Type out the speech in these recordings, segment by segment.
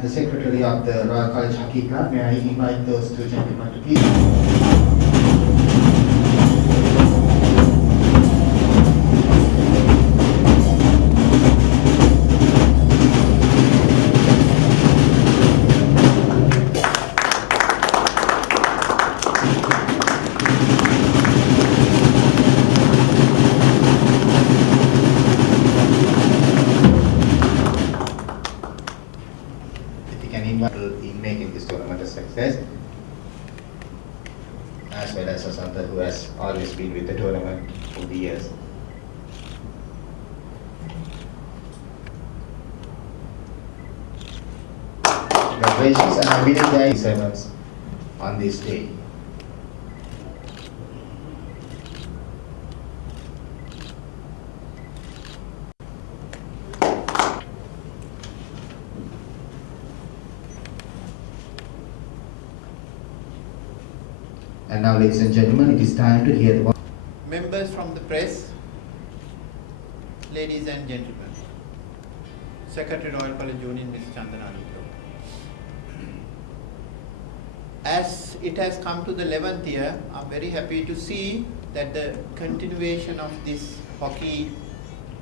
and the Secretary of the Royal College Hockey Club. May I invite those two gentlemen to please. In making this tournament a success, as well as Asantha, who has always been with the tournament for the years. Congratulations and I'm winning the sevens on this day. And now, ladies and gentlemen, it is time to hear the members from the press, ladies and gentlemen, Secretary Royal College Union, Ms. Chandana Alukro. As it has come to the 11th year, I'm very happy to see that the continuation of this hockey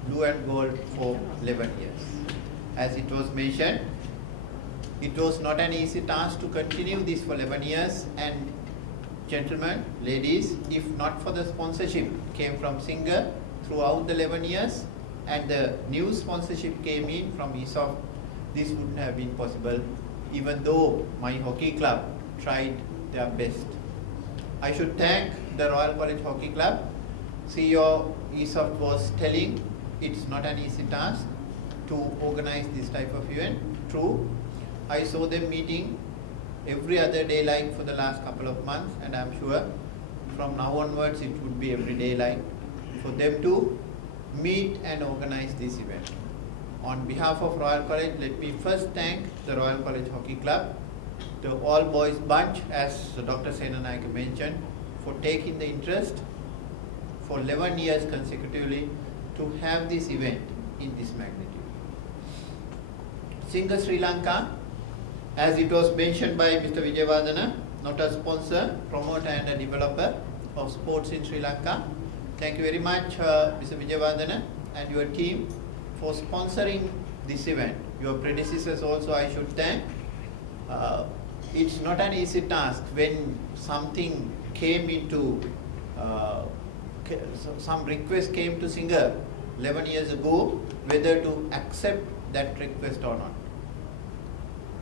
blue and gold for 11 years. As it was mentioned, it was not an easy task to continue this for 11 years, and gentlemen, ladies, if not for the sponsorship came from Singer throughout the 11 years and the new sponsorship came in from ESOP, this wouldn't have been possible, even though my hockey club tried their best. I should thank the Royal College Hockey Club. CEO ESOP was telling it's not an easy task to organize this type of event. True, I saw them meeting every other day like for the last couple of months, and I'm sure from now onwards it would be every day like for them to meet and organize this event. On behalf of Royal College, let me first thank the Royal College Hockey Club, the all boys bunch, as Dr. Senanayake mentioned, for taking the interest for 11 years consecutively to have this event in this magnitude. Singer Sri Lanka, as it was mentioned by Mr. Vijayavardhana, not a sponsor, promoter and a developer of sports in Sri Lanka. Thank you very much, Mr. Vijayavardhana and your team for sponsoring this event. Your predecessors also I should thank. It's not an easy task when something came into, some request came to Singer 11 years ago, whether to accept that request or not.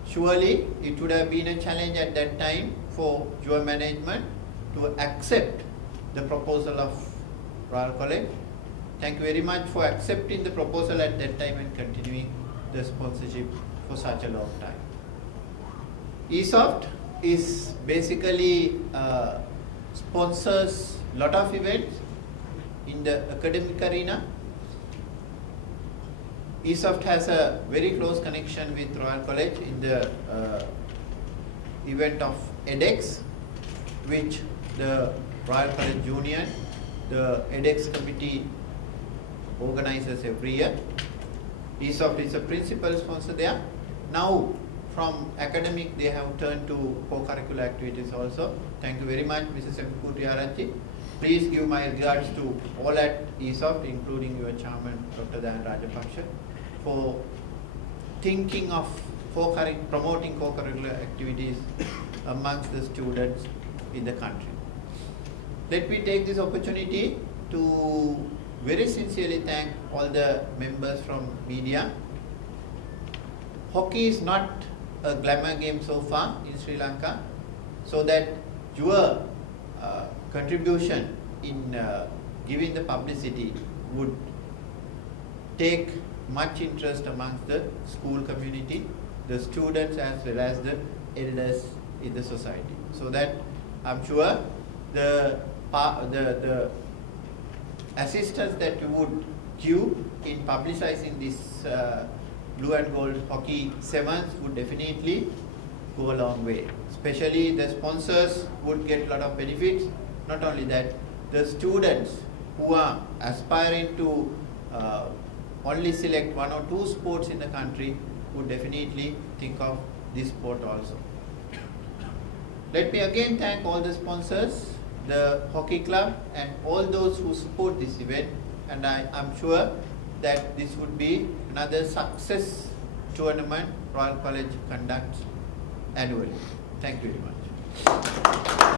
Surely it would have been a challenge at that time for your management to accept the proposal of Royal College. Thank you very much for accepting the proposal at that time and continuing the sponsorship for such a long time. ESOP is basically sponsors lot of events in the academic arena. ESOP has a very close connection with Royal College in the event of edX, which the Royal College Union, the edX committee organizes every year. ESOP is a principal sponsor there. Now, from academic, they have turned to co-curricular activities also. Thank you very much, Mrs. Empukutri Arachi. Please give my regards to all at ESOP, including your chairman, Dr. Dayan Rajapaksha, for thinking of promoting co-curricular activities amongst the students in the country. Let me take this opportunity to very sincerely thank all the members from media. Hockey is not a glamour game so far in Sri Lanka, so that your contribution in giving the publicity would take much interest amongst the school community, the students as well as the elders in the society. So that I'm sure the assistance that you would give in publicizing this blue and gold hockey sevens would definitely go a long way. Especially the sponsors would get a lot of benefits. Not only that, the students who are aspiring to only select one or two sports in the country would definitely think of this sport also. Let me again thank all the sponsors, the hockey club, and all those who support this event, and I'm sure that this would be another success tournament Royal College conducts annually. Thank you very much.